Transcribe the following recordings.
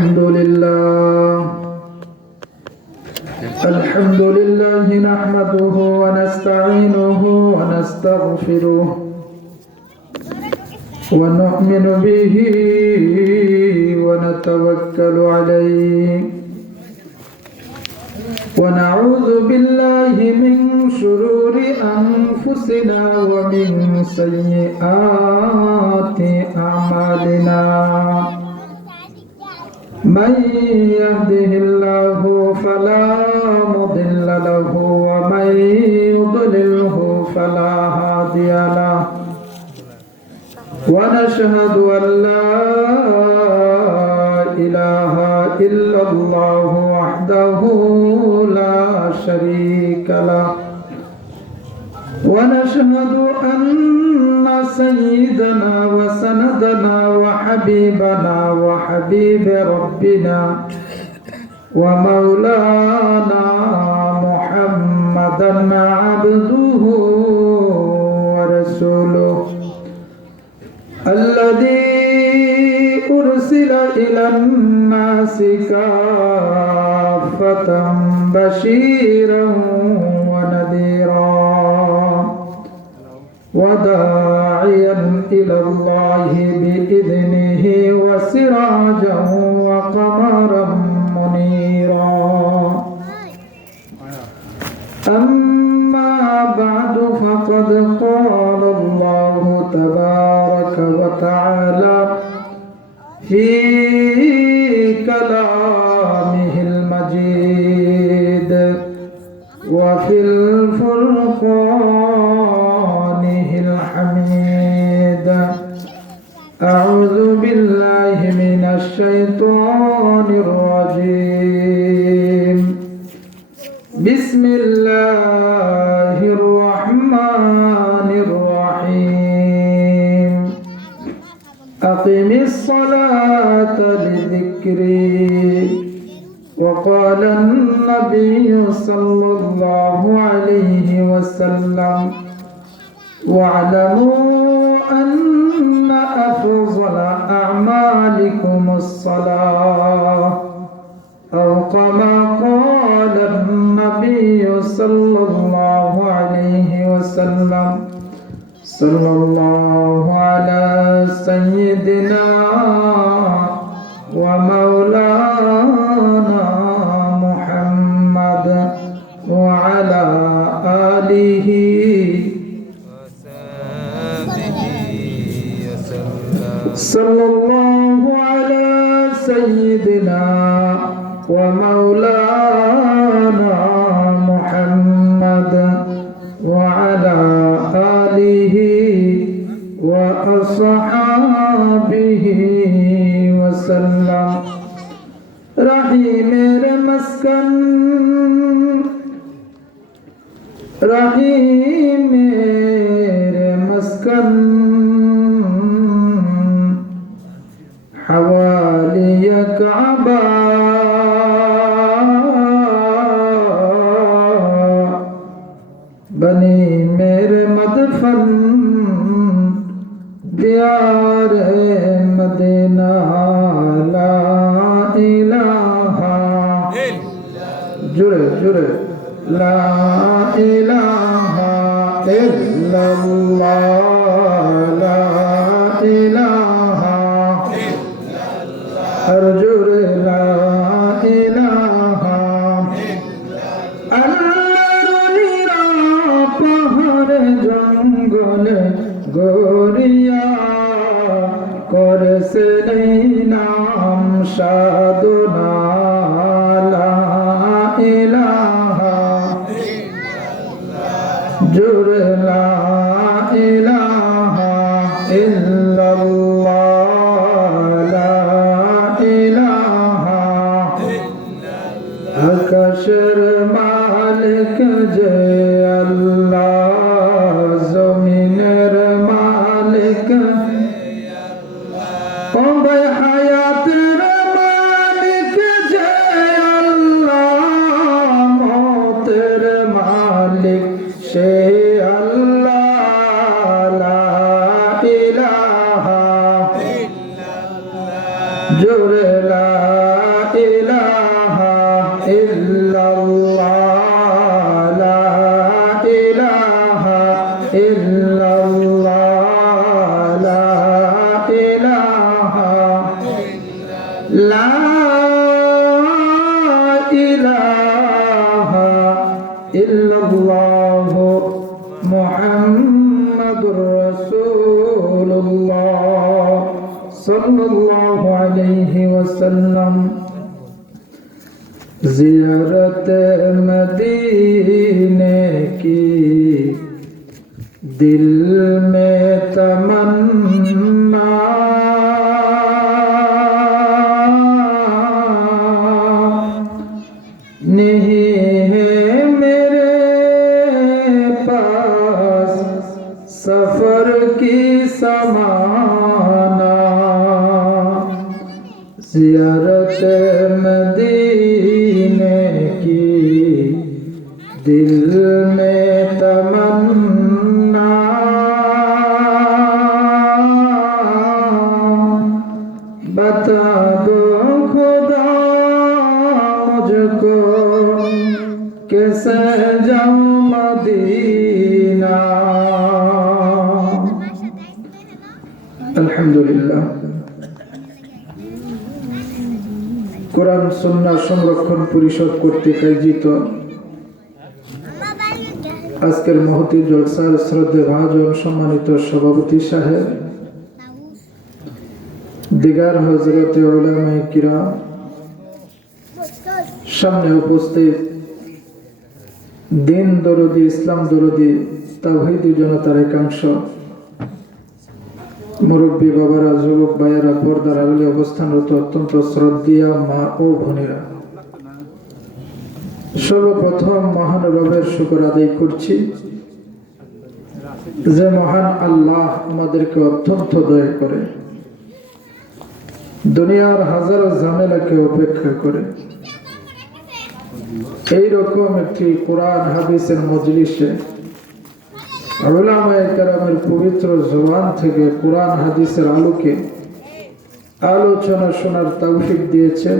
الحمد لله نحمده ونستعينه ونستغفره ونؤمن به ونتوكل عليه ونعوذ بالله من شرور أنفسنا ومن سيئات أعمالنا من يهده الله فلا مضل له ومن يضلله فلا هادي له ونشهد أن لا إله إلا الله وحده لا شريك له ونشهد أن سيدنا وسندنا وحبيبنا وحبيب ربنا ومولانا محمدا عبده ورسوله الذي أرسل إلى الناس كافة بشيرا ونذيرا وداعيا إلى الله بإذنه وسراجا وقمرا منيرا أما بعد فقد قال الله تبارك وتعالى في كلامه المجيد وفي الفرقانه الحميد أعوذ بالله من الشيطان الرجيم بسم الله الرحمن الرحيم أقم الصلاة لذكري وقال النبي صلى الله عليه وسلم واعلموا أن أفضل أعمالكم الصلاة أو كما قال النبي صلى الله عليه وسلم صلى الله على سيدنا ومولانا محمد وعلى آله صلى الله على سيدنا ومولانا محمد وعلى آله وأصحابه وسلم رحيم مسكن رحيم مسكن حوالي كعبة بني میرے مدفن دیار مدینہ لا الہ جڑے جڑے لا الہ الا اللہ لا الہ ہر جڑے لا الہ জঙ্গলে গরিয়া করছে নাম সাধনা লা ইলাহা জোরে লা ইলাহা ইল্লাল্লাহ লা ইলাহা আকাশের মালিক যে আল্লাহ জমিনের মালিক ও ভাই হায়াতের মালিক লা ইলাহা ইল্লাল্লাহ মুহাম্মাদুর রাসূলুল্লাহ সাল্লাল্লাহু আলাইহি ওয়াসাল্লাম। ज़ियारत मदीने की दिल में तमन्ना, नहीं है मेरे पास सफर की समाना। ज़ियारत मदीने की दिल में तमन्ना, बता दो खुदा मुझको कैसे जाऊं मदीना। अल्हम्दुलिल्लाह। কোরআন সুন্নাহ সংরক্ষণ পরিষদ কর্তৃক আয়োজিত আজকের মহতি জলসার শ্রদ্ধেয় ভাজন সম্মানিত সভাপতি সাহেব, দিগার হযরতে উলামায়ে কিরাম, সামনে উপস্থিত দিন দরদি, ইসলাম দরদি, তাওহীদি জনতার একাংশ, মুরব্বী বাবারা, যুবক ভাইয়েরা, পর্দার আড়ালে অবস্থানরত অত্যন্ত শ্রদ্ধেয় মা ও বোনেরা, সর্বপ্রথম মহান রবের শুকর আদায় করছি যে মহান আল্লাহ আমাদেরকে অত্যন্ত দয়া করে, দুনিয়ার হাজারো ঝামেলাকে উপেক্ষা করে এইরকম একটি কোরআন হাদিসের মজলিসে উলামায়ে কেরামের পবিত্র জবান থেকে কোরআন হাদিসের আলোকে আলোচনা শোনার তৌফিক দিয়েছেন।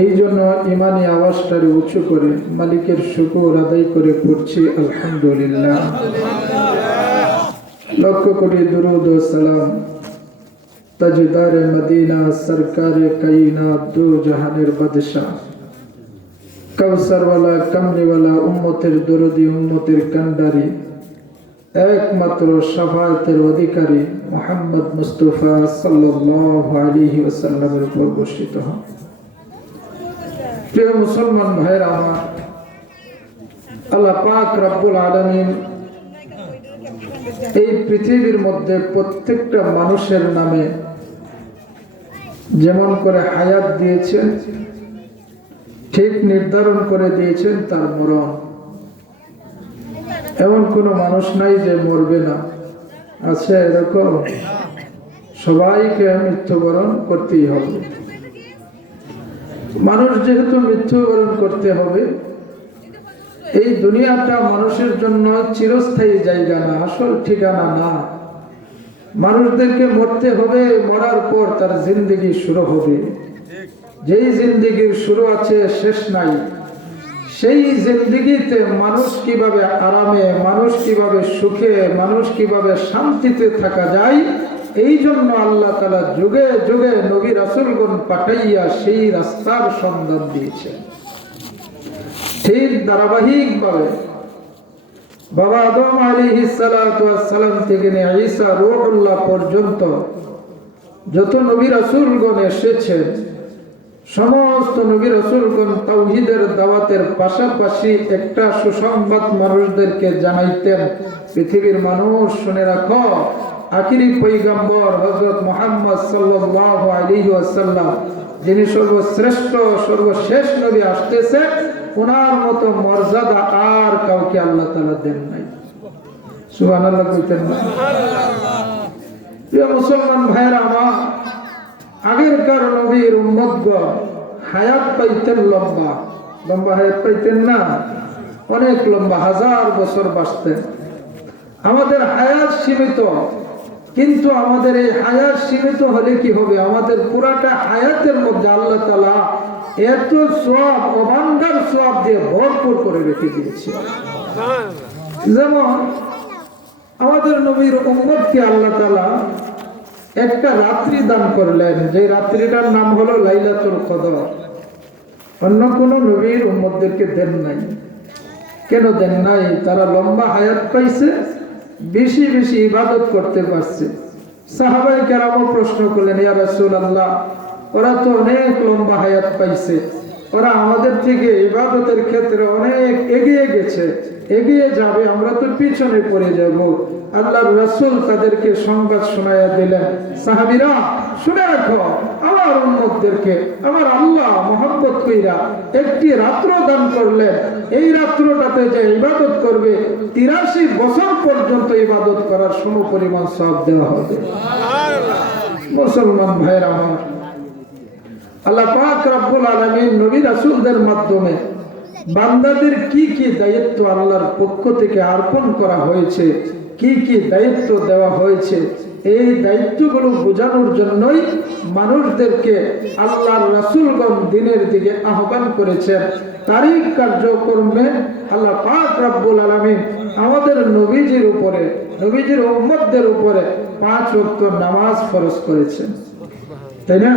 এই জন্য ইমানি আওয়াজটারে উঁচু করে মালিকের শুকর আদায় করে পড়ছি আলহামদুলিল্লাহ। লক্ষ কোটি দুরূদ ও সালাম তাজদারে মদিনা, সরকারে কায়নাত, দু জাহানের বাদশাহ, কাউসারওয়ালা, কামলিওয়ালা, উম্মতের দরদি, উম্মতের কান্ডারি, একমাত্র শাফায়াতের অধিকারী মুহাম্মদ মুস্তাফা সাল্লাল্লাহু আলাইহি ওয়াসাল্লামের উপর বর্ষিত হন। প্রিয় মুসলমান ভাইরা আমার, আল্লাহ পাক রব্বুল আলামিন এই পৃথিবীর মধ্যে প্রত্যেকটা মানুষের নামে যেমন করে হায়াত দিয়েছেন, ঠিক নির্ধারণ করে দিয়েছেন তার মরণ। এমন কোন মানুষ নাই যে মরবে না, আছে এরকম? সবাইকে মৃত্যুবরণ করতেই হবে। মানুষ যেহেতু মৃত্যুবরণ করতে হবে, এই দুনিয়াটা মানুষের জন্য চিরস্থায়ী জায়গা না, আসল ঠিকানা না। মানুষদেরকে মরতে হবে, মরার পর তার জিন্দেগি শুরু হবে। যেই জিন্দেগির শুরু আছে, শেষ নাই, সেই জিন্দেগিতে মানুষ কিভাবে আরামে, মানুষ কিভাবে সুখে, মানুষ কিভাবে শান্তিতে থাকা যায়, এই জন্য আল্লাহ তাআলা যুগে যুগে নবী রাসূলগণ পাঠাইয়া সেই রাস্তার সন্ধান দিয়েছেন। ঠিক ধারাবাহিকভাবে বাবা আদম আলাইহিস সালাতু ওয়াস সালাম থেকে নিয়ে ঈসা রূহুল্লাহ পর্যন্ত যত নবী রাসূলগণ এসেছেন, সমস্ত নবী রাসূলগণ তাওহীদের দাওয়াতের পাশাপাশি একটা সুসংবাদ মানুষদেরকে জানাইতেন। পৃথিবীর মানুষ শুনে রাখো, আখিরি পয়গম্বর হযরত মুহাম্মদ সাল্লাল্লাহু আলাইহি ওয়াসাল্লাম, যিনি সর্বশ্রেষ্ঠ সর্বশেষ নবী আসতেছে, ওনার মতো মর্যাদা আর কাউকে আল্লাহ তাআলা দেন নাই। সুবহানাল্লাহ কইতেন না? প্রিয় মুসলমান ভাইরা আমার, আগেরকার নবীর উম্মতগণ হায়াত পাইতেন, লম্বা লম্বা হায়াত পাইতেন না, অনেক লম্বা, 1000 বছর বাঁচতেন। আমাদের হায়াত সীমিত, কিন্তু আমাদের এই হায়াত সীমিত হলে কি হবে? আমাদের পুরাটা হায়াতের মধ্যে আল্লাহ তাআলা এত সওয়াব, অবান্ধার সওয়াব দিয়ে ভরপুর করে রেখে দিয়েছে। যেমন আমাদের নবীর উম্মতকে আল্লাহ তাআলা একটা রাত্রি দান করলেন, যে রাত্রিটার নাম হলো লাইলাতুল কদর। অন্য কোন নবীর উম্মতদেরকে দেন নাই। কেন দেন নাই? তারা লম্বা হায়াত পাইছে, বেশি বেশি ইবাদত করতে পারছে। সাহাবায়ে কেরামও প্রশ্ন করলেন, ইয়া রাসূলুল্লাহ, ওরা তো অনেক লম্বা হায়াত পাইছে, ওরা আমাদের থেকে ইবাদতের ক্ষেত্রে অনেক এগিয়ে গেছে, এগিয়ে যাবে, আমরা তো পিছনে পড়ে যাব। আল্লাহর রাসূল তাদেরকে সংবাদ শোনায়া দিলেন, সাহাবীরা শুনে রাখো, আমার উম্মতদেরকে আমার আল্লাহ মহব্বত কইরা একটি রাত্র দান করলেন, এই রাত্রটাতে যে ইবাদত করবে 83 বছর পর্যন্ত ইবাদত করার সমপরিমাণ সওয়াব দেওয়া হবে। মুসলমান ভাইরা আমার, আল্লাহ পাক রব্বুল আলামিন নবী রাসূলদের মাধ্যমে বান্দাদের কি কি দায়িত্ব আল্লাহর পক্ষ থেকে অর্পণ করা হয়েছে, কি কি দায়িত্ব দেওয়া হয়েছে, এই দায়িত্বগুলো বোঝানোর জন্যই মানুষদেরকে আল্লাহর রাসূলগণ দ্বীনের দিকে আহ্বান করেছেন। তারই কার্যক্রমে আল্লাহ পাক রব্বুল আলামিন আমাদের নবীজির উপরে, নবীজির উম্মতদের উপরে 5 ওয়াক্ত নামাজ ফরজ করেছেন, তাই না?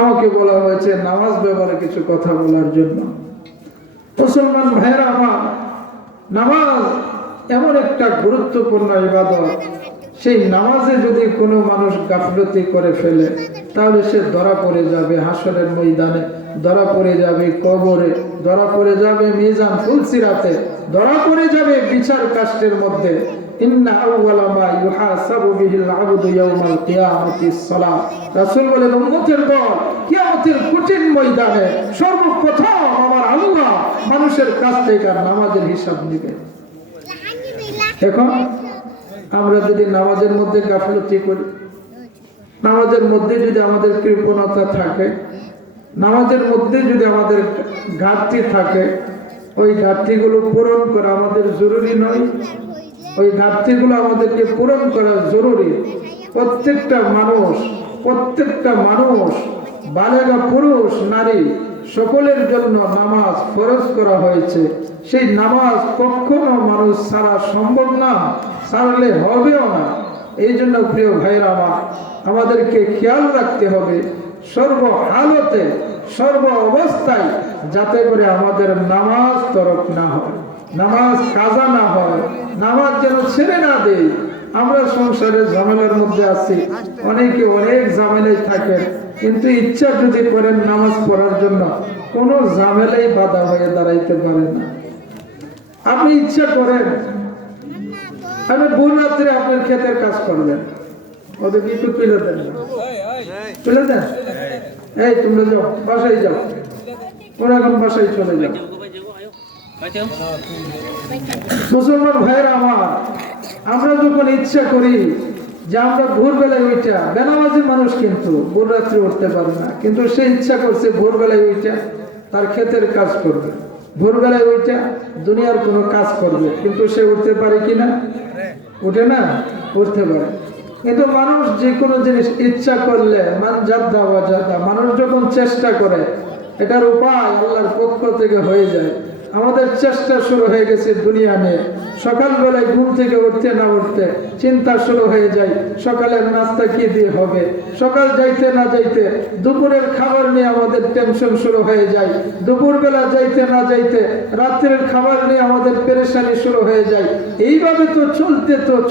আমাকে বলা হয়েছে নামাজ ব্যাপারে কিছু কথা বলার জন্য। মুসলমান ভাইরা আমার, নামাজ এমন একটা গুরুত্বপূর্ণ ইবাদত, সেই নামাজে যদি কোনো মানুষ গাফলতি করে ফেলে তাহলে সে ধরা পড়ে যাবে হাসরের ময়দানে, ধরা পড়ে যাবে কবরে, ধরা পড়ে যাবে মিজান ফুলসিরাতে, ধরা পড়ে যাবে বিচার কাষ্টের মধ্যে। ইন্না আউওয়ালা মা ইউহাসাবু বিহিল আবদু ইয়াউমাল কিয়ামাতিস সালাত। রাসূল বলেন, উম্মতের দল কিয়ামতের কঠিন ময়দানে সর্বপ্রথম আমার আল্লাহ মানুষের কাছ থেকে নামাজের হিসাব নেবে। এখন আমরা যদি নামাজের মধ্যে গাফলতি করি, নামাজের মধ্যে যদি আমাদের কৃপণতা থাকে, নামাজের মধ্যে যদি আমাদের ঘাটতি থাকে, ওই ঘাটতিগুলো পূরণ করা আমাদের জরুরি নয়? ওই ঘাটতিগুলো আমাদেরকে পূরণ করা জরুরি। প্রত্যেকটা মানুষ বালেগা পুরুষ নারী সকলের জন্য নামাজ ফরজ করা হয়েছে। সেই নামাজ কখনো মানুষ ছাড়া সম্ভব না, ছাড়লে হবেও না। এই জন্য প্রিয় ভাইরা আমার, আমাদেরকে খেয়াল রাখতে হবে সর্বহালতে, সর্ব অবস্থায়, যাতে করে আমাদের নামাজ তরক না হয়, নামাজ কাজা না হয়, নামাজ যেন ছেড়ে না দেই। আমরা সংসারের ঝামেলার মধ্যে আছি, অনেকে অনেক ঝামেলায় থাকেন, কিন্তু ইচ্ছা যদি করেন নামাজ পড়ার জন্য, কোনো ঝামেলাই বাধা হয়ে দাঁড়াইতে পারে না। আপনি ইচ্ছা করেন আপনি ভোর রাত্রে আপনার ক্ষেতের কাজ করবেন, ওদের একটু তুলে দেন, তুলে দেন, এই তোমরা যাও বাসায় যাও, ওরা এখন বাসায় চলে যাও। মুসলমান ভাইরা আমার, আমরা যখন ইচ্ছা করি যে আমরা ভোরবেলায় উঠা, বেনামাজি মানুষ কিন্তু ভোর রাত্রে উঠতে পারে না, কিন্তু সে ইচ্ছা করছে ভোরবেলায় উঠা তার ক্ষেতের কাজ করবে, ভোরবেলায় উঠা দুনিয়ার কোনো কাজ করবে, কিন্তু সে উঠতে পারে কিনা? উঠে না? উঠতে পারে। কিন্তু মানুষ যে কোনো জিনিস ইচ্ছা করলে মানুষ যখন চেষ্টা করে, এটার উপায় আল্লাহর পক্ষ থেকে হয়ে যায়। আমাদের চেষ্টা শুরু হয়ে গেছে দুনিয়া নিয়ে, সকালবেলায় ঘুম থেকে উঠতে না উঠতে চিন্তা শুরু হয়ে যায় সকালের নাস্তা কি দিয়ে হবে, সকাল যাইতে না যাইতে দুপুরের খাবার নিয়ে আমাদের টেনশন শুরু হয়ে যায়, দুপুরবেলা যাইতে না যাইতে রাত্রের খাবার নিয়ে আমাদের পেরেশানি শুরু হয়ে যায়। এইভাবে তো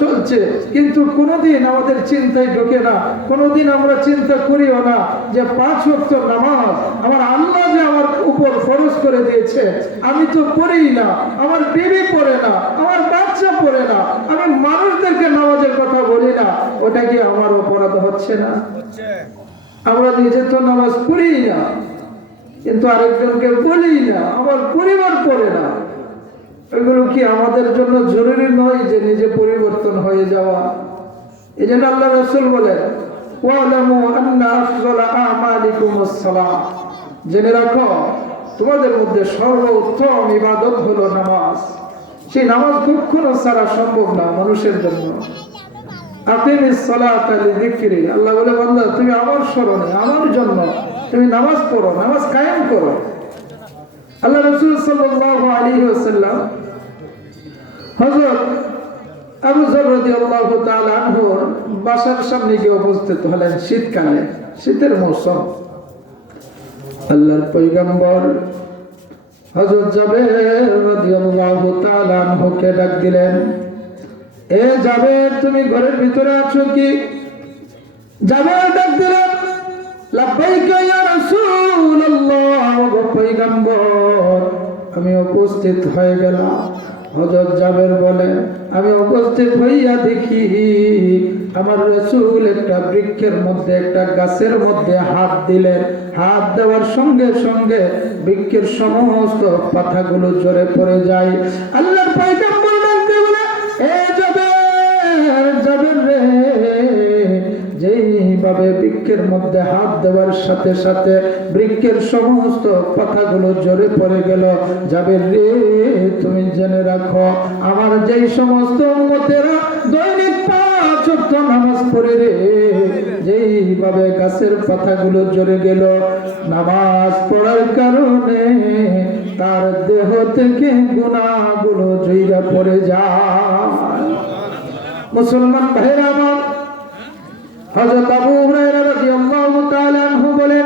চলছে, কিন্তু কোনোদিন আমাদের চিন্তায় ঢোকে না, কোনোদিন আমরা চিন্তা করিও না যে 5 ওয়াক্ত নামাজ আমার আল্লাহ যে আমার উপর ফরজ করে দিয়েছে, আমি তো পড়েই না, আমার বিবি পড়ে না, আমার বাচ্চা পড়ে না, আমি মানুষদেরকে নামাজের কথা বলি না, ওটা কি আমার অপরাধ হচ্ছে না? আমরা নিজে তো নামাজ পড়ি না, কিন্তু আরেকজনকে বলি না, আমার পরিবার পড়ে না, এগুলো কি আমাদের জন্য জরুরি নয় যে নিজে পরিবর্তন হয়ে যাওয়া? এই জন্য আল্লাহ রাসূল বলেন, ওয়ালামু আন্না আফযালা আমালিকুমুস সালাহ, জেনে রাখো তোমাদের মধ্যে সর্বোত্তম ইবাদত হলো নামাজ। সেই নামাজ কখনো ছাড়া সম্ভব না মানুষের জন্য। আকিমিস সালাতা লিযিকরি, আল্লাহ বলে, বান্দা তুমি আমার স্মরণে, আমার জন্য তুমি নামাজ পড়ো, নামাজ কায়েম করো। আল্লাহ রাসূল সাল্লাল্লাহু আলাইহি ওয়াসাল্লাম হযরত আবু যর রাদিয়াল্লাহু তাআলা আনহুর বাসার সামনে গিয়ে উপস্থিত হলেন শীতকালে, শীতের মৌসুম। আল্লাহর পয়গম্বর হযরত জাবের রাদিয়াল্লাহু তাআলা আনহুকে ডাক দিলেন, এ জাবের, তুমি ঘরের ভিতরে আছো কি? জাবের ডাক দিলেন, লাব্বাইকা ইয়া রাসূলুল্লাহ, ও পয়গম্বর আমি উপস্থিত হয়ে গেলাম। হযরত জাবের বলে, আমি উপস্থিত হইয়া দেখি আমার রাসূল একটা বৃক্ষের মধ্যে, একটা গাছের মধ্যে হাত দিলেন। হাত দেওয়ার সঙ্গে সঙ্গে বৃক্ষের সমস্ত পাতাগুলো ঝরে পড়ে যায়। আল্লাহর পয়গম্বর ডাকতে বলে, এ জাবের, জাবের রে, যেইভাবে বৃক্ষের মধ্যে হাত দেওয়ার সাথে সাথে বৃক্ষের সমস্ত পাতাগুলো ঝরে পড়ে গেল, জাবের রে, তুমি জেনে রাখো, আমার যেই সমস্ত উম্মতেরা দৈনিক 5 ওয়াক্ত নামাজ পড়ে রে, যেইভাবে গাছের পাতাগুলো ঝরে গেল, নামাজ পড়ার কারণে তার দেহ থেকে গুনাহগুলো ঝইরা পড়ে যায়। মুসলমান ভাইরা আমার, হযরত আবু হুরায়রা রাদিয়াল্লাহু তাআলা আনহু বলেন,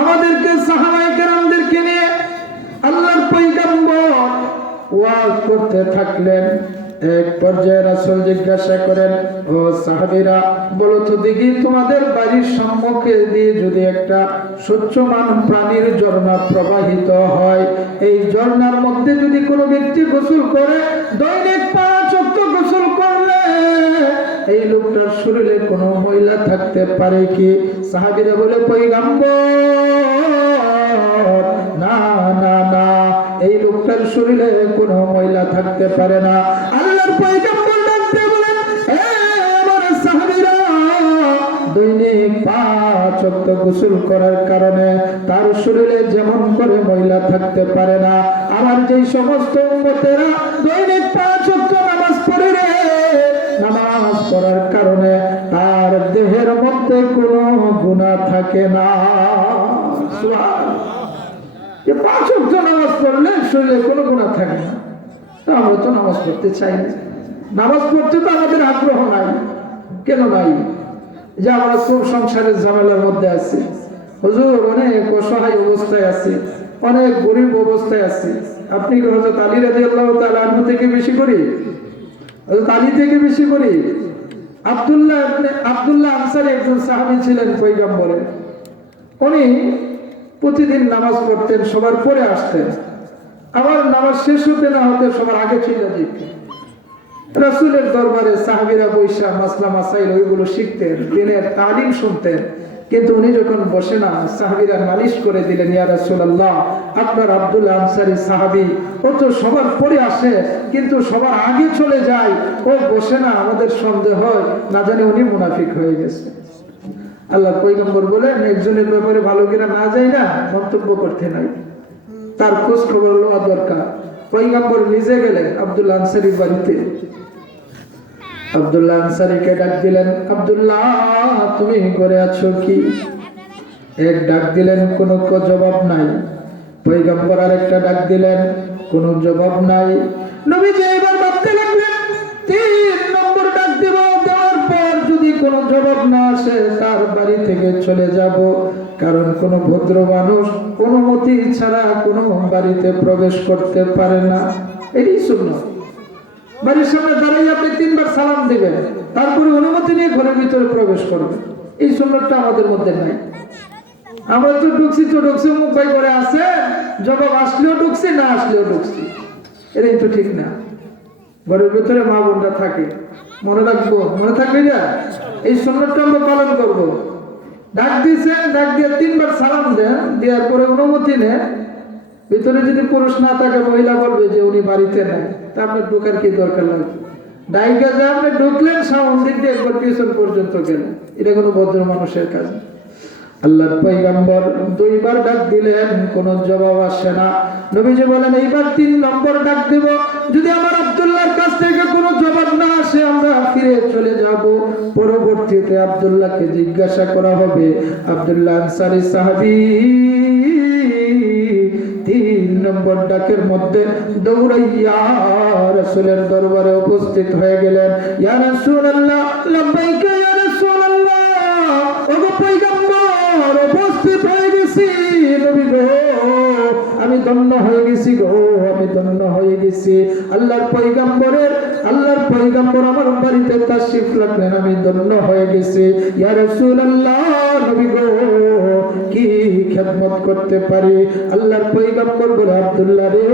আমাদেরকে সাহাবায়ে কেরামদেরকে নিয়ে আল্লাহর পয়গম্বর ওয়াজ করতে থাকলেন। এক পর্যায়ে রাসূল জিজ্ঞাসা করেন, ও সাহাবীরা, বলো তো দেখি, তোমাদের বাড়ির সম্মুখে দিয়ে যদি একটা স্বচ্ছমান প্রাণীর ঝর্ণা প্রবাহিত হয়, এই ঝর্ণার মধ্যে যদি কোনো ব্যক্তি গোসল করে, দৈনিক 5 ওয়াক্ত গোসল করলে, এই লোকটার শরীরে কোনো ময়লা থাকতে পারে কি? সাহাবীরা বলে, পয়গম্বর, না না না, এই লোকটার শরীরে কোনো ময়লা থাকতে পারে না। আল্লাহর পয়গম্বর ডাকতে বলেন, হে আমার সাহাবীরা, দৈনিক 5 ওয়াক্ত গোসল করার কারণে তার শরীরে যেমন করে ময়লা থাকতে পারে না, আমার যেই সমস্ত উম্মতেরা দৈনিক 5 ওয়াক্ত নামাজ পড়ে রে, নামাজ পড়ার কারণে তার দেহের মধ্যে কোনো গুনাহ থাকে না। সুবহানাল্লাহ। 5 ওয়াক্ত নামাজ পড়লে শরীরে কোনো গুনাহ থাকে না। তো আমরা তো নামাজ পড়তে চাই না, নামাজ পড়তে তো আমাদের আগ্রহ নাই। কেন নাই? যে আমরা খুব সংসারের ঝামেলার মধ্যে আছি, হুজুর অনেক অসহায় অবস্থায় আছি, অনেক গরিব অবস্থায় আছি। আপনি হযরত আলী রাদিয়াল্লাহু তাআলা আনহু থেকে বেশি করি, হযরত আলী থেকে বেশি করি। আব্দুল্লাহ আনসারী একজন সাহাবী ছিলেন পয়গম্বরের। উনি প্রতিদিন নামাজ পড়তেন, সবার পরে আসতেন, আবার নামাজ শেষ হতে না হতে সবার আগে চলে যেতেন। রাসূলের দরবারে সাহাবীরা বৈশা মাসলা মাসাইল ওইগুলো শিখতেন, দিনের তালিম শুনতেন। কিন্তু উনি যখন বসে না, সাহাবীরা নালিশ করে দিলেন, ইয়া রাসূলুল্লাহ, আপনার আব্দুল্লাহ আনসারী সাহাবী, ও তো সবার পরে আসে কিন্তু সবার আগে চলে যায়, ও বসে না, আমাদের সন্দেহ হয় না জানি উনি মুনাফিক হয়ে গেছে। আল্লাহ পয়গম্বর বলেন, একজনের ব্যাপারে ভালো কিনা না যাই না মন্তব্য করতে নাই, তার খোঁজ খবর লওয়া দরকার। পয়গম্বর নিজে গেলেন আব্দুল্লাহ আনসারীর বাড়িতে। আব্দুল্লাহ আনসারীকে ডাক দিলেন, আব্দুল্লাহ, তুমি ঘরে আছো কি? এক ডাক দিলেন, কোনো জবাব নাই। পয়গম্বর আরেকটা ডাক দিলেন, কোনো জবাব নাই। নবীজি এবার ভাবতে লাগলেন, 3 নম্বর ডাক দিব, দেওয়ার পর যদি কোনো জবাব না আসে তার বাড়ি থেকে চলে যাব। কারণ কোন ভদ্র মানুষ অনুমতি ছাড়া কোনো বাড়িতে প্রবেশ করতে পারে না। এটাই সুন্নাত। বাড়ির সামনে দাঁড়িয়ে আপনি 3 বার সালাম দিবেন, তারপরে অনুমতি নিয়ে ঘরের ভিতরে প্রবেশ করবেন। এই সুন্নাতটা আমাদের মধ্যে নাই। আমরা তো ঢুকছি মুখ বাই করে আছে, জবাব আসলেও ঢুকছি, না আসলেও ঢুকছি। এটাই তো ঠিক না। ঘরের ভিতরে মা বোনরা থাকে, মনে রাখবো, মনে থাকবে না, এই সুন্নাতটা আমরা পালন করব। ডাক দিয়েছেন, ডাক দিয়ে 3 বার সালাম দেন, দেওয়ার পরে অনুমতি নেন। ভিতরে যদি পুরুষ না থাকে, মহিলা বলবে যে উনি বাড়িতে নাই, তা আপনার ঢোকার কি দরকার লাগে? ডাইকা যে আপনি ঢুকলেন, সামন দিক দিয়ে একবার পিছন পর্যন্ত গেলেন, এটা কোনো ভদ্র মানুষের কাজ। আল্লাহর পয়গম্বর 2 বার ডাক দিলেন, কোনো জবাব আসে না। নবীজি বলেন, এইবার 3 নম্বর ডাক দিব, যদি আমার আব্দুল্লাহর কাছ থেকে কোনো জবাব না আসে আমরা ফিরে চলে যাব। পরবর্তীতে আব্দুল্লাহকে জিজ্ঞাসা করা হবে, আব্দুল্লাহ আনসারী সাহাবী 3 নম্বর ডাকের মধ্যে দৌড়াইয়া রাসূলের দরবারে উপস্থিত হয়ে গেলেন। ইয়া রাসূলুল্লাহ, লাব্বাইকা ইয়া রাসূলুল্লাহ, ওগো পয়গম্বর, উপস্থিত হয়ে গেছি নবী গো, আমি ধন্য হয়ে গেছি গো, আমি ধন্য হয়ে গেছি। আল্লাহর পয়গম্বর আমার বাড়িতে তাশরিফ রাখলেন, আমি ধন্য হয়ে গেছি। ইয়া রাসূলুল্লাহ, নবী গো, কি খেদমত করতে পারি? আল্লাহর পয়গম্বর বলে, আব্দুল্লাহ রে,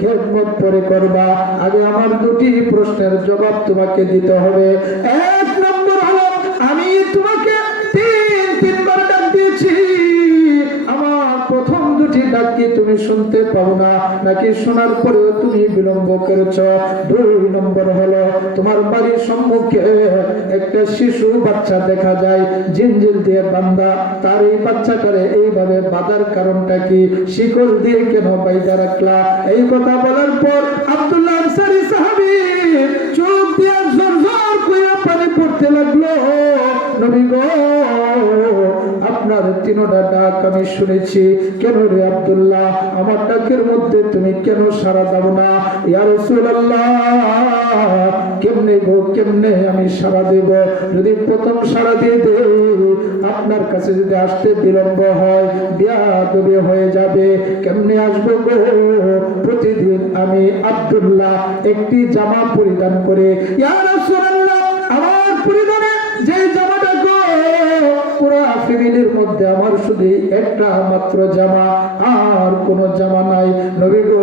খেদমত পরে করবা, আগে আমার দুটি প্রশ্নের জবাব তোমাকে দিতে হবে। এক নম্বর হলো, আমি তোমাকে তিনবার ডাক দিয়েছি, আমার প্রথম দুটি ডাক কি তুমি শুনতে পাও না, নাকি শোনার পরেও তুমি বিলম্ব করেছ? দুই নম্বর হলো, তোমার বাড়ির সম্মুখে একটা শিশু বাচ্চা দেখা যায়, জিনজিল দিয়ে বাঁধা, তার এই বাচ্চাটারে এইভাবে বাঁধার কারণটা কি? শিকল দিয়ে কেন বাইধা রাখলা? এই কথা বলার পর আব্দুল্লাহ আনসারী সাহাবী চোখ দিয়ে ঝরঝর করে পানি পড়তে লাগলো। নবী গো, আপনার তিনটা ডাক আমি শুনেছি, কেন রে আব্দুল্লাহ, আমার ডাকের মধ্যে তুমি কেন সাড়া দাও না? ইয়া রাসূলুল্লাহ, কেমনে গো, কেমনে আমি সাড়া দেব? যদি প্রথম সাড়া দিয়ে দেই, আপনার কাছে যদি আসতে বিলম্ব হয়, বেয়াদবি হয়ে যাবে। কেমনে আসবো গো? প্রতিদিন আমি আব্দুল্লাহ একটি জামা পরিধান করে, ইয়া রাসূলুল্লাহ, আমার পরিধানে যে জামাটা গো, পুরা ফ্যামিলির মধ্যে আমার শুধু একটা মাত্র জামা, আর কোনো জামা নাই। নবী গো,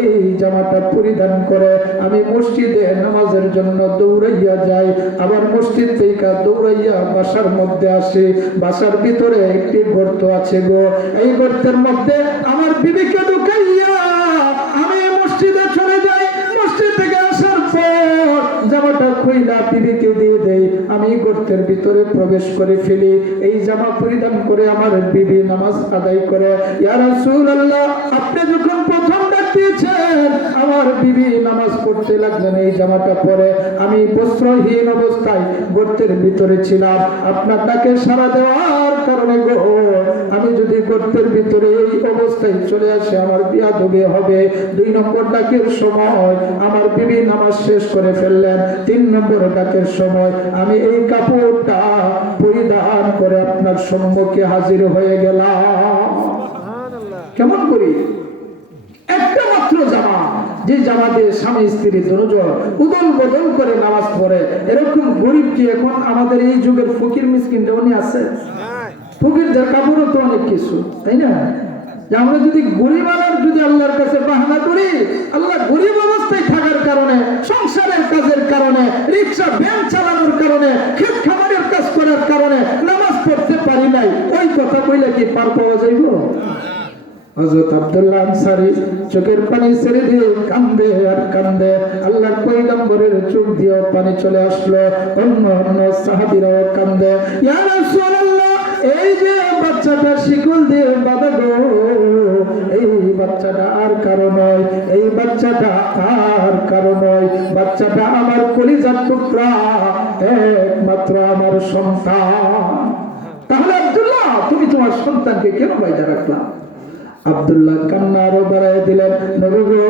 এই জামাটা পরিধান করে আমি মসজিদে নামাজের জন্য দৌড়াইয়া যাই, আবার মসজিদ থেকে দৌড়াইয়া বাসার মধ্যে আসি। বাসার ভিতরে একটি গর্ত আছে গো, এই গর্তের মধ্যে আমার বিবিকে ঢুকাইয়া আমি মসজিদে চলে যাই। মসজিদ থেকে আসার পর জামাটা খুইলা বিবিকে দিয়ে দেই, আমি গর্তের ভিতরে প্রবেশ করে ফেলি। এই জামা পরিধান করে আমার বিবি নামাজ আদায় করে। ইয়া রাসূলুল্লাহ, আপনি যখন প্রথম ডাক দিয়েছেন, আমার বিবি নামাজ পড়তে লাগলেন এই জামাটা পরে। আমি বস্ত্রহীন অবস্থায় গর্তের ভিতরে ছিলাম, আপনার ডাকে সাড়া দেওয়ার কারণে গো, আমি যদি গর্তের ভিতরে এই অবস্থায় চলে আসে, আমার বিয়াদবি হবে। দুই নম্বর ডাকের সময় আমার বিবি নামাজ শেষ করে ফেললেন। তিন নম্বর ডাকের সময় আমি এই কাপড়টা পরিধান করে আপনার সম্মুখে হাজির হয়ে গেলাম। কেমন করি? একটা মাত্র জামা, যে জামা দিয়ে স্বামী স্ত্রী দুজন উদল বদল করে নামাজ পড়ে, এরকম গরিব কি এখন আমাদের এই যুগের ফকির মিসকিন যেমন আছে? ফকিরদের কাপড়ও তো অনেক কিছু, তাই না? যে আমরা যদি গরিব আনার যদি আল্লাহর কাছে বাহানা করি, আল্লাহ গরিব অবস্থায় থাকার কারণে, সংসারের কাজের কারণে, রিক্সা ভ্যান চালানোর কারণে, ক্ষেত খামারের কাজ করার কারণে নামাজ পড়তে পারি নাই, ওই কথা কইলে কি পার পাওয়া যাইব? হযরত আব্দুল্লাহ আনসারী চোখের পানি ছেড়ে দিয়ে কান্দে আর কান্দে। আল্লাহর পয়গম্বরের চোখ দিয়ে পানি চলে আসলো, অন্য সাহাবীরাও কান্দে। ইয়া রাসূলুল্লাহ, এই যে বাচ্চাটা শিকল দিয়ে বাঁধা গো, এই বাচ্চাটা আর কারো নয়, এই বাচ্চাটা আর কারো নয়, বাচ্চাটা আমার কলিজার টুকরা, একমাত্র আমার সন্তান। তাহলে আব্দুল্লাহ, তুমি তোমার সন্তানকে কেন বাইধা রাখলা? আব্দুল্লাহ কান্না আরো বাড়ায় দিলেন। নবী গো,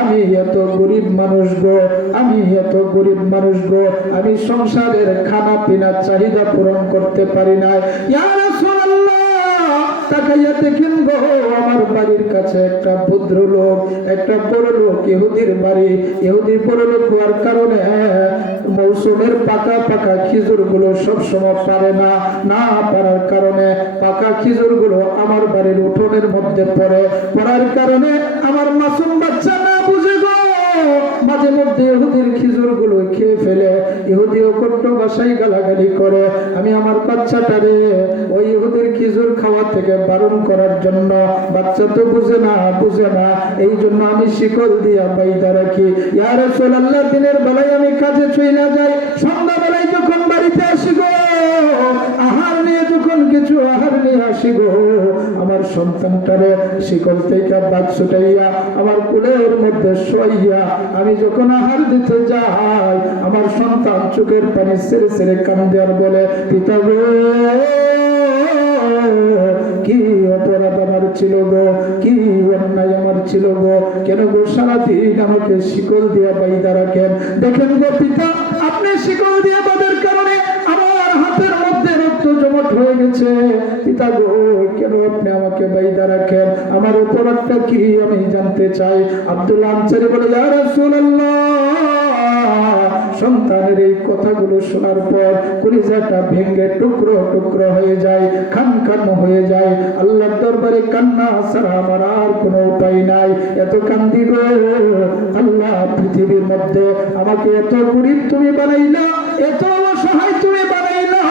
আমি এত গরিব মানুষ গো, আমি এত গরিব মানুষ গো, আমি সংসারের খানা পিনা চাহিদা পূরণ করতে পারি না। ইয়া রাসূলুল্লাহ, তাকাইয়া দেখেন গো, আমার বাড়ির কাছে একটা ভদ্রলোক, একটা বড় লোক, ইহুদির বাড়ি। ইহুদি বড় লোক হওয়ার কারণে মৌসুমের পাকা পাকা খেজুর গুলো সবসময় পারে না, না পারার কারণে পাকা খেজুর গুলো আমার বাড়ির উঠোনের মধ্যে পড়ার কারণে আমার মাসুম বাচ্চা না বুঝে গো, মাঝে মধ্যে ইহুদির খেজুর গুলো খেয়ে ফেলে। ইহুদিও কট্ট ভাষায় গালাগালি করে। আমি আমার বাচ্চাটারে ওই ইহুদির খেজুর খাওয়া থেকে বারণ করার জন্য, বাচ্চা তো বুঝে না, এই জন্য আমি শিকল দিয়া বাইধা রাখি। ইয়া রাসূলুল্লাহ, দিনের বেলায় আমি কাজে চইলা যাই, সন্ধ্যা বেলায় যখন বাড়িতে আসি গো, আহার নিয়ে যখন কিছু আহার নিয়ে আসি গো, আমার সন্তানটারে শিকল থেকে বাদ ছুটাইয়া আমার কোলের মধ্যে শোয়াইয়া আমি যখন আহার দিতে যাই, আমার সন্তান চোখের পানি ছেড়ে ছেড়ে কান্দে আর বলে, পিতা গো, কি অপরাধ আমার ছিল গো, কি অন্যায় আমার ছিল গো, কেন গো সারাদিন আমাকে শিকল দিয়ে বাইধা রাখেন? দেখেন গো পিতা, আপনি শিকল দিয়ে বাঁধার কারণে আমার হাতের মধ্যে রক্ত জমাট হয়ে গেছে। পিতা গো, কেন আপনি আমাকে বাইধা রাখেন? আমার অপরাধটা কি আমি জানতে চাই। আব্দুল্লাহ আনসারী বলে, ইয়া রাসূলুল্লাহ, সন্তানের এই কথাগুলো শোনার পর কলিজাটা ভেঙে টুকরো টুকরো হয়ে যায়, খান খান হয়ে যায়। আল্লাহর দরবারে কান্না ছাড়া আমার আর কোনো উপায় নাই। এত কান্দি গো আল্লাহ, পৃথিবীর মধ্যে আমাকে এত গরীব তুমি বানাইলা, এত অসহায় তুমি বানাইলা,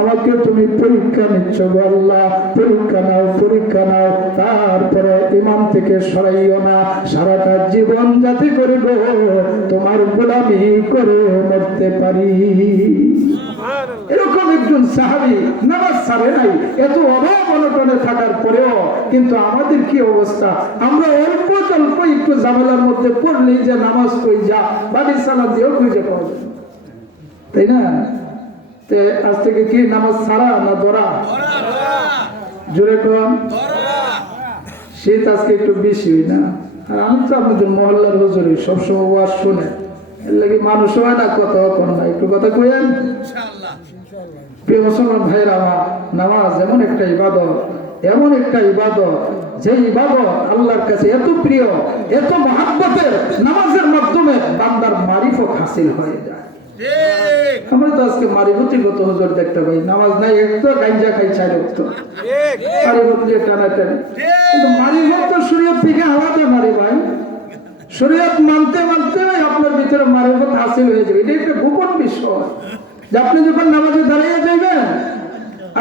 আমাকে তুমি পরীক্ষা নিচ্ছ গো আল্লাহ, পরীক্ষা নাও, পরীক্ষা নাও। তারপরে ইমান থেকে সরাইও না, সারাটা জীবন যাতে করে গো তোমার গোলামি করে মরতে পারি। এরকম একজন সাহাবী নামাজ ছাড়ে নাই, এত অভাব অনটনে থাকার পরেও। কিন্তু আমাদের কি অবস্থা? আমরা অল্প অল্প একটু ঝামেলার মধ্যে পড়লেই যে নামাজ কই যা, বাড়ি সালাম দিয়েও খুঁজে পাওয়া যায়, তাই না? আজ থেকে কি নামাজ ছাড়া না ধরা? জোরে কম। শীত আজকে একটু বেশি হই না? আমি তো আপনাদের মহল্লার হুজুরি, সবসময় ওয়াজ শুনে, এর লাগে মানুষ হয় না, কথা কন না, একটু কথা কইেন। প্রিয় মুসলমান ভাইরা আমার, নামাজ এমন একটা ইবাদত, এমন একটা ইবাদত, যে ইবাদত আল্লাহর কাছে এত প্রিয়, এত মহাব্বতের, নামাজের মাধ্যমে বান্দার মারিফত হাসিল হয়ে যায়। আমরা তো আজকে মারিফতিগত হুজুর দেখতে পাই, নামাজ নাই, একটু গাঞ্জা খাই, চাই রক্ত মারিফত দিয়ে টানাটানি। কিন্তু মারিফত তো শরীয়ত থেকে আলাদা মারি ভাই। শরীয়ত মানতে মানতে আপনার ভিতরে মারিফত হাসিল হয়ে যাবে। এটা একটা গোপন বিষয়, যে আপনি যখন নামাজে দাঁড়িয়ে যাইবেন,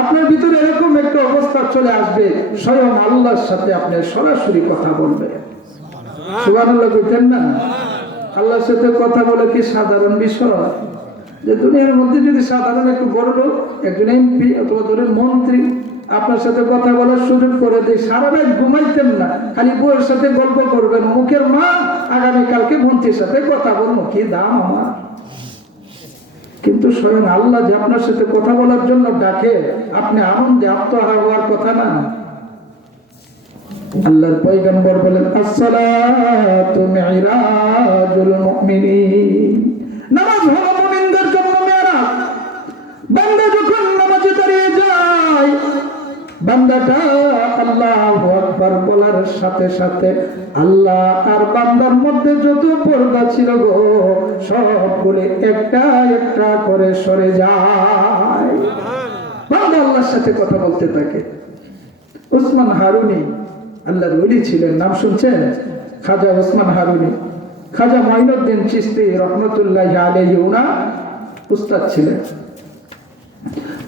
আপনার ভিতরে এরকম একটা অবস্থা চলে আসবে, স্বয়ং আল্লাহর সাথে আপনি সরাসরি কথা বলবেন। সুবহানাল্লাহ কইতেন না? আল্লাহর সাথে কথা বলে কি সাধারণ বিষয়? যে দুনিয়ার মধ্যে যদি সাধারণ একটু বড় লোক, একজন এমপি অথবা ধরেন মন্ত্রী আপনার সাথে কথা বলার সুযোগ করে দেয়, সারা রাত ঘুমাইতেন না, খালি বউয়ের সাথে গল্প করবেন, মুখের মা আগামীকালকে মন্ত্রীর সাথে কথা বলবো, কি দাম আমার। কিন্তু স্বয়ং আল্লাহ যে আপনার সাথে কথা বলার জন্য ডাকে, আপনি আনন্দে আত্মহারা হওয়ার কথা না। আল্লাহর পয়গম্বর বলেন, আসসালাতু মিরাজুল মুমিনিন, নামাজ হলো মুমিনদের জন্য মেরাজ। বান্দা যখন নামাজে দাঁড়িয়ে যায়, বান্দাটা আল্লাহু আকবার বলার সাথে সাথে আল্লাহ আর বান্দার মধ্যে যত পর্দা ছিল গো, সবগুলো একটা একটা করে সরে যায়। বান্দা আল্লাহর সাথে কথা বলতে থাকে। উসমান হারুনি আল্লাহর ওলি ছিলেন, নাম শুনছেন? খাজা উসমান হারুনি, খাজা মাইনুদ্দিন চিশতি রহমতুল্লাহি আলাইহি উনার উস্তাদ ছিলেন।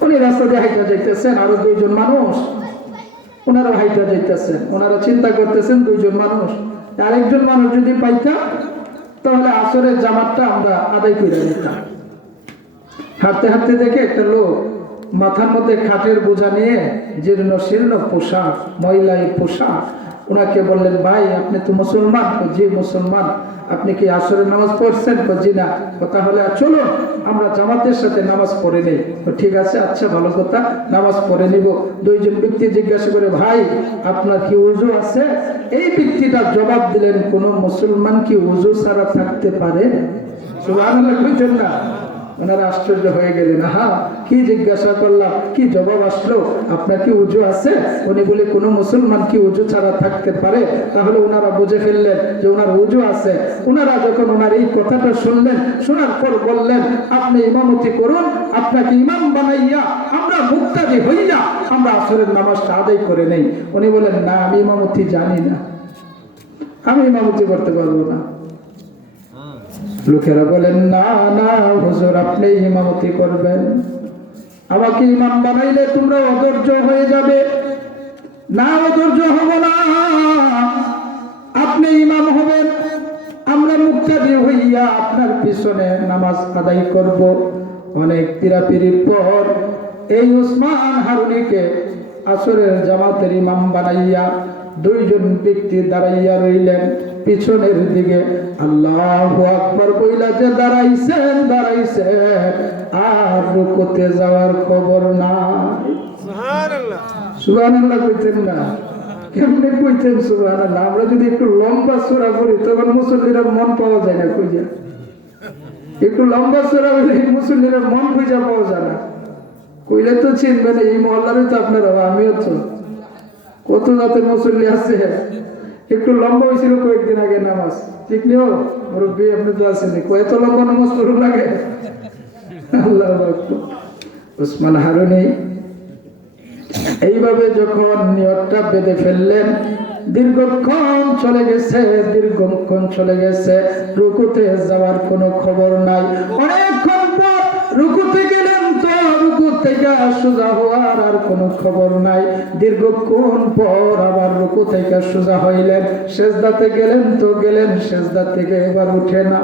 উনি রাস্তা দিয়ে হাইটা যাইতেছেন, আরো দুইজন মানুষ ওনারা হাইটা যাইতেছেন। ওনারা চিন্তা করতেছেন, দুইজন মানুষ, আরেকজন মানুষ যদি পাইতাম তাহলে আসরের জামাতটা আমরা আদায় করে নিতাম। হাঁটতে হাঁটতে দেখে একটা লোক মাথার মধ্যে খাটের বোঝা নিয়ে, জীর্ণ শীর্ণ পোশাক, ময়লাই পোশাক। ওনাকে বললেন, ভাই আপনি তো মুসলমান? জি মুসলমান। আপনি কি আসরের নামাজ পড়ছেন? জি না। তাহলে চলো আমরা জামাতের সাথে নামাজ পড়ে নেই। ঠিক আছে, আচ্ছা ভালো কথা, নামাজ পড়ে নিব। দুইজন ব্যক্তি জিজ্ঞাসা করে, ভাই আপনার কি উযু আছে? এই ব্যক্তিটা জবাব দিলেন, কোন মুসলমান কি উযু ছাড়া থাকতে পারে? সুবহানাল্লাহ কইতেন না? ওনারা আশ্চর্য হয়ে গেলেন, হ্যাঁ কি জিজ্ঞাসা করলাম, কি জবাব আসলো, আপনার কি উযু আছে? উনি বলে, কোন মুসলমান কি উযু ছাড়া থাকতে পারে? তাহলে ওনারা বুঝে ফেললেন যে ওনার উযু আছে। ওনারা যখন ওনার এই কথাটা শুনলেন, শোনার পর বললেন, আপনি ইমামতি করুন, আপনাকে ইমাম বানাইয়া আমরা মুক্তাদি হইয়া আমরা আসরের নামাজটা আদায় করে নেই। উনি বলেন, না আমি ইমামতি জানি না, আমি ইমামতি করতে পারবো না। লোকেরা বলেন, না না হুজুর আপনি ইমামতি করবেন, আমাকে ইমাম বানাইলে তোমরা অধৈর্য হয়ে যাবে। না অধৈর্য হব না, আপনি ইমাম হবেন, আমরা মুক্তাদি হইয়া আপনার পিছনে নামাজ আদায় করব। অনেক পীড়াপিড়ির পর এই উসমান হারুনিকে আসরের জামাতের ইমাম বানাইয়া দুইজন ব্যক্তি দাঁড়াইয়া রইলেন। পিছনের দিকে আল্লাহু আকবার কইলা যে দাঁড়াইছেন আর রুকুতে যাওয়ার খবর নাই। সুবহানাল্লাহ সুবহানাল্লাহ কইতেন না? কেমনে কইতেন সুবহানাল্লাহ? আমরা যদি একটু লম্বা সূরা পড়ি তখন মুসল্লিরা মন পাওয়া যায় না, কইয়া একটু লম্বা সূরা হইলে মুসল্লিরা মন খুঁজা পাওয়া যায় না। কইলে তো চিনবেন, এই মহল্লারই তো আপনারা, আমিও তো। কত জাতের মুসল্লি আছে। একটু লম্বা হয়েছিল কয়েকদিন আগে নামাজ, ঠিক নিও মুরব্বী, আপনি তো আসেনি, কত লম্বা নামাজ পড়ুন লাগে। আল্লাহ ওসমান হারুনি এইভাবে যখন নিয়তটা বেঁধে ফেললেন, দীর্ঘক্ষণ চলে গেছে, রুকুতে যাওয়ার কোনো খবর নাই। অনেকক্ষণ পর রুকুতে গেলেন তো রুকু থেকে সোজা হওয়ার আর কোনো খবর নাই। দীর্ঘক্ষণ পর আবার রুকু থেকে সোজা হইলেন, সেজদাতে গেলেন তো সেজদা থেকে এবার উঠে না।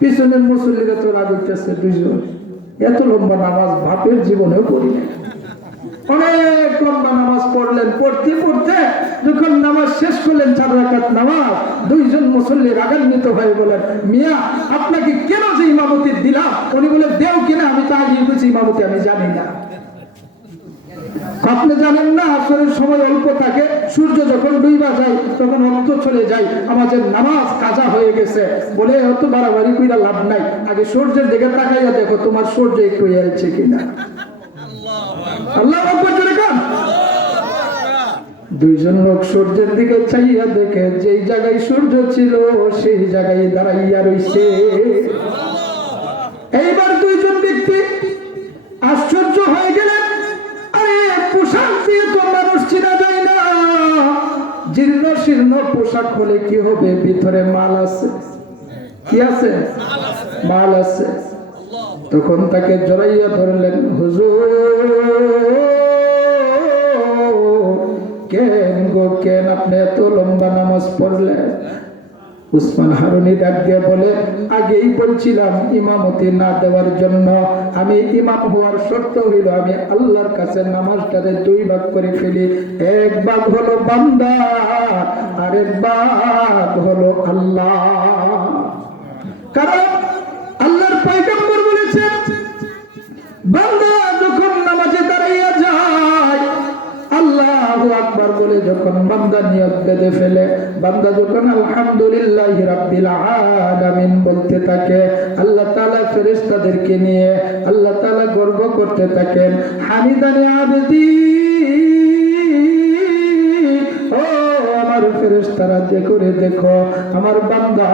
পিছনের মুসল্লিরা তো রাগ হইতেছে, দুইজন এত লম্বা নামাজ বাপের জীবনেও পড়ি না। অনেক লম্বা নামাজ পড়লেন, পড়তে যখন নামাজ শেষ করলেন 4 রাকাত নামাজ, দুইজন মুসল্লি রাগান্বিত হয়ে বলেন, মিয়া আপনাকে কেন যে ইমামতি দিলাম? উনি বলে, দেও কিনা, আমি তো আগে বুঝি ইমামতি আমি জানি না। আপনি জানেন না আসরের সময় অল্প থাকে, সূর্য যখন ডুইবা যায় তখন অর্থ চলে যায়, আমাদের নামাজ কাজা হয়ে গেছে। বলে অত বাড়াবাড়ি কইরা লাভ নাই, আগে সূর্যের দিকে তাকাইয়া দেখো তোমার সূর্য একটু এলছে কিনা। আল্লাহু আকবার জোরে কান। দুইজন লোক সূর্যের দিকে চাইয়া দেখে যেই জায়গায় সূর্য ছিল সেই জায়গায় দাঁড়াইয়া রইছে। এইবার দুইজন ব্যক্তি আশ্চর্য হয়ে গেলেন, আরে পোশাক দিয়ে তো মানুষ চেনা যায় না, জীর্ণ শীর্ণ পোশাক হলে কি হবে? ভিতরে মাল আছে। কি আছে? মাল আছে। তখন তাকে জড়াইয়া ধরলেন, হুজুর কেন আপনি এত লম্বা নামাজ পড়লেন? উসমান হারুনি ডাক দিয়ে বলে, আগেই বলছিলাম ইমামতি না দেওয়ার জন্য। আমি ইমাম হওয়ার শর্ত হইল আমি আল্লাহর কাছে নামাজটারে 2 ভাগ করে ফেলি, 1 ভাগ হলো বান্দা, আরেক ভাগ হলো আল্লাহ। কারণ আল্লাহর পয়গম্বর বলেছেন, বান্দা যখন নামাজে দাঁড়াইয়া যায়, আল্লাহু আকবার বলে যখন বান্দা নিয়ত বেঁধে ফেলে, বান্দা যখন আলহামদুলিল্লাহি রাব্বিল আলামিন বলতে থাকে, আল্লাহ তাআলা ফেরেশতাদেরকে নিয়ে আল্লাহ তাআলা গর্ব করতে থাকেন, হামিদানি আবদি, ও আমার ফেরেশতারা দেখো আমার বান্দা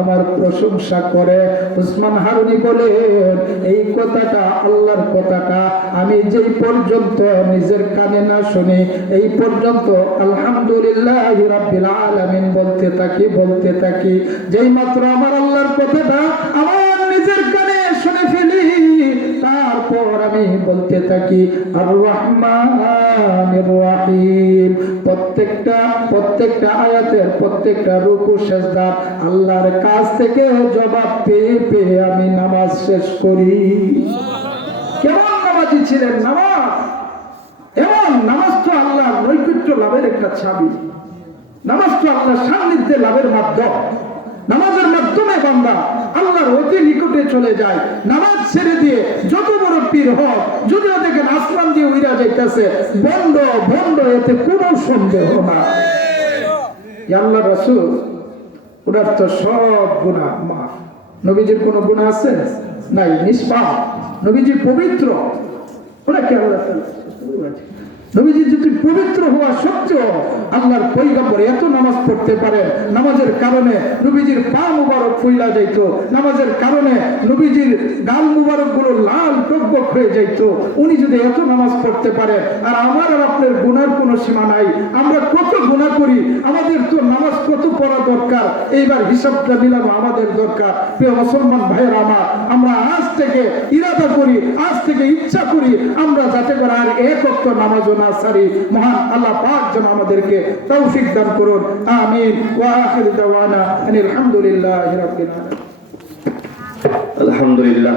আমার প্রশংসা করে। উসমান হারুনি বলেন, এই কথাটা আল্লাহর কথাটা আমি যেই পর্যন্ত নিজের কানে না শুনি, এই পর্যন্ত আলহামদুলিল্লাহি রাব্বিল আলামিন বলতে থাকি, যেই মাত্র আমার আল্লাহর কথাটা আমার নিজের কানে শুনে ফেলি, তারপর আমি বলতে থাকি আর রহমানির রহিম। প্রত্যেকটা আয়াতের প্রত্যেকটা রুকু সেজদা আল্লাহর কাছ থেকে জবাব পেয়ে আমি নামাজ শেষ করি। কেমন নামাজি ছিলেন? নামাজ তো আল্লাহর নৈকট্য লাভের একটা চাবি, নামাজ তো আল্লাহর সান্নিধ্যে লাভের মাধ্যম। নামাজের মাধ্যমে বান্দা আল্লাহর অতি নিকটে চলে যায়। নামাজ ছেড়ে দিয়ে যত বড় পীর হোক, যদিও দেখেন আসমান দিয়ে উইরা যাইতেছে, বন্ধ এতে কোনো সন্দেহ না। আল্লাহ রাসূল ওনার তো সব গুনাহ মাফ। নবীজির কোনো গুনাহ আছে? নাই, নিষ্পাপ। নবীজি পবিত্র, ওনাকে আল্লাহ নবীজি যদি পবিত্র হওয়া সত্ত্বেও আল্লাহর পয়গম্বর এত নামাজ পড়তে পারেন, নামাজের কারণে নবীজির পা মুবারক ফুইলা যাইত, নামাজের কারণে নবীজির গাল মুবারক গুলো লাল টকবক হয়ে যাইত। উনি যদি এত নামাজ পড়তে পারেন, আর আমার আর আপনার গুনার কোনো সীমা নাই, আমরা কত গুনাহ করি, আমাদের তো নামাজ কত পড়া দরকার, এইবার হিসাবটা নিলাম আমাদের দরকার। প্রিয় মুসলমান ভাইয়ের আমার, আমরা আজ থেকে ইরাদা করি, আজ থেকে ইচ্ছা করি, আমরা যাতে করে আর এক ওয়াক্ত নামাজ না সারি। মহান আল্লাহ পাক যেন আমাদেরকে তৌফিক দান করুন। আমিন। ওয়া আখিরু দাওয়ানা আলহামদুলিল্লাহি রাব্বিল আলামিন। আলহামদুলিল্লাহ।